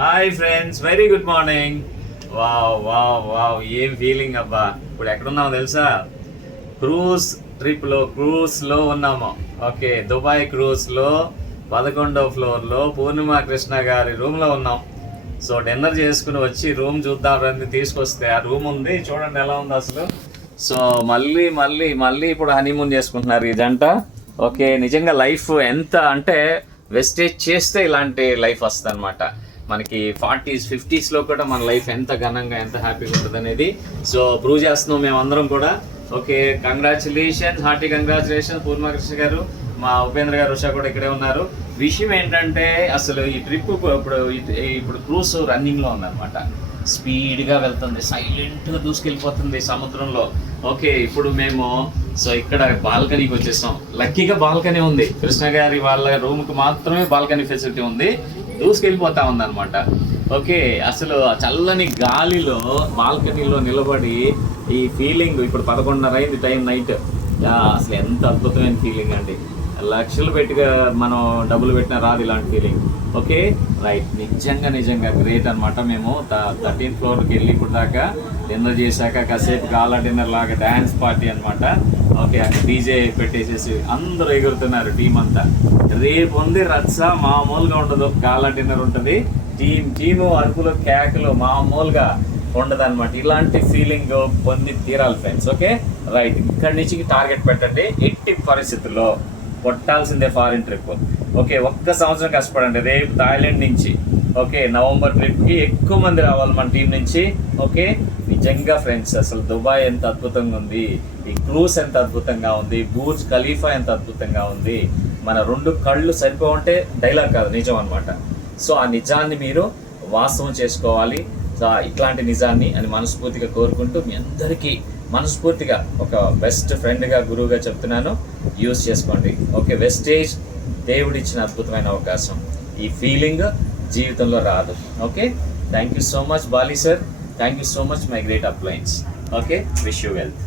Hi friends, very good morning. Wow wow wow, ఏం feeling అబ్బా. ఇప్పుడు ఎక్కడున్నామో తెలుసా? క్రూజ్లో ఉన్నాము. ఓకే, దుబాయ్ క్రూజ్లో 11వ ఫ్లోర్లో పూర్ణిమ కృష్ణ గారి రూమ్లో ఉన్నాం. సో డిన్నర్ చేసుకుని వచ్చి రూమ్ చూద్దామని తీసుకొస్తే ఆ రూమ్ ఉంది చూడండి ఎలా ఉంది అసలు. సో మళ్ళీ మళ్ళీ మళ్ళీ ఇప్పుడు హనీమూన్ చేసుకుంటున్నారు ఈ జంట. ఓకే, నిజంగా లైఫ్ ఎంత అంటే వెస్టేజ్ చేస్తే ఇలాంటి లైఫ్ వస్తుంది అనమాట. మనకి 40s 50sలో కూడా మన లైఫ్ ఎంత ఘనంగా ఎంత హ్యాపీగా ఉంటుంది అనేది సో ప్రూవ్ చేస్తున్నాం మేమందరం కూడా. ఓకే, కంగ్రాచులేషన్స్, హార్టీ కంగ్రాచులేషన్స్ పూర్ణిమ కృష్ణ గారు, మా ఉపేంద్ర గారు, ఉషా కూడా ఇక్కడే ఉన్నారు. విషయం ఏంటంటే అసలు ఈ ట్రిప్ ఇప్పుడు క్రూజ్ రన్నింగ్లో ఉందన్నమాట. స్పీడ్గా వెళ్తుంది, సైలెంట్గా దూసుకెళ్ళిపోతుంది సముద్రంలో. ఓకే, ఇప్పుడు మేము సో ఇక్కడ బాల్కనీకి వచ్చేసాం. లక్కీగా బాల్కనీ ఉంది, కృష్ణ గారి వాళ్ళ రూమ్కి మాత్రమే బాల్కనీ ఫెసిలిటీ ఉంది. దూసుకెళ్ళిపోతా ఉందన్నమాట. ఓకే, అసలు చల్లని గాలిలో బాల్కనీలో నిలబడి ఈ ఫీలింగ్, ఇప్పుడు 11:30 అయింది టైం నైట్. అసలు ఎంత అద్భుతమైన ఫీలింగ్ అండి. లక్షలు పెట్టిగా మనం డబ్బులు పెట్టినా రాదు ఇలాంటి ఫీలింగ్. ఓకే రైట్, నిజంగా గ్రేట్ అనమాట. మేము 13th ఫ్లోర్కి వెళ్ళి ఇప్పుడు దాకా డిన్నర్ చేశాక కాసేపు గాలా డిన్నర్ లాగా డ్యాన్స్ పార్టీ అనమాట. ఓకే, అక్కడ డీజే పెట్టేసేసి అందరూ ఎగురుతున్నారు టీం అంతా. రేపు ఉంది రచ్చ, మామూలుగా ఉండదు. గాలా డిన్నర్ ఉంటుంది, టీము అరుపులు కేకలు మామూలుగా ఉండదు అనమాట. ఇలాంటి ఫీలింగ్ పొంది తీరాలి ఫ్రెండ్స్. ఓకే రైట్, ఇక్కడి నుంచి టార్గెట్ పెట్టండి. ఎట్టి పరిస్థితుల్లో కొట్టాల్సిందే ఫారిన్ ట్రిప్. ఓకే, ఒక్క సంవత్సరం కష్టపడండి. రేపు థాయిలాండ్ నుంచి ఓకే నవంబర్ ట్రిప్కి ఎక్కువ మంది రావాలి మన టీం నుంచి. ఓకే, నిజంగా ఫ్రెండ్స్ అసలు దుబాయ్ ఎంత అద్భుతంగా ఉంది, ఈ క్రూజ్ ఎంత అద్భుతంగా ఉంది, బూర్జ్ ఖలీఫా ఎంత అద్భుతంగా ఉంది. మన 2 కళ్ళు సరిపోవంటే డైలాగ్ కాదు, నిజం అనమాట. సో ఆ నిజాన్ని మీరు వాస్తవం చేసుకోవాలి. సో ఇట్లాంటి నిజాన్ని అని మనస్ఫూర్తిగా కోరుకుంటూ మీ అందరికీ మనస్ఫూర్తిగా ఒక బెస్ట్ ఫ్రెండ్గా గురువుగా చెప్తున్నాను, యూజ్ చేసుకోండి. ఓకే, వెస్టేజ్ దేవుడిచ్చిన అద్భుతమైన అవకాశం. ఈ ఫీలింగ్ జీవితంలో రాదు. Okay, thank you so much Bali sir, thank you so much my great appliances. Okay, wish you wealth.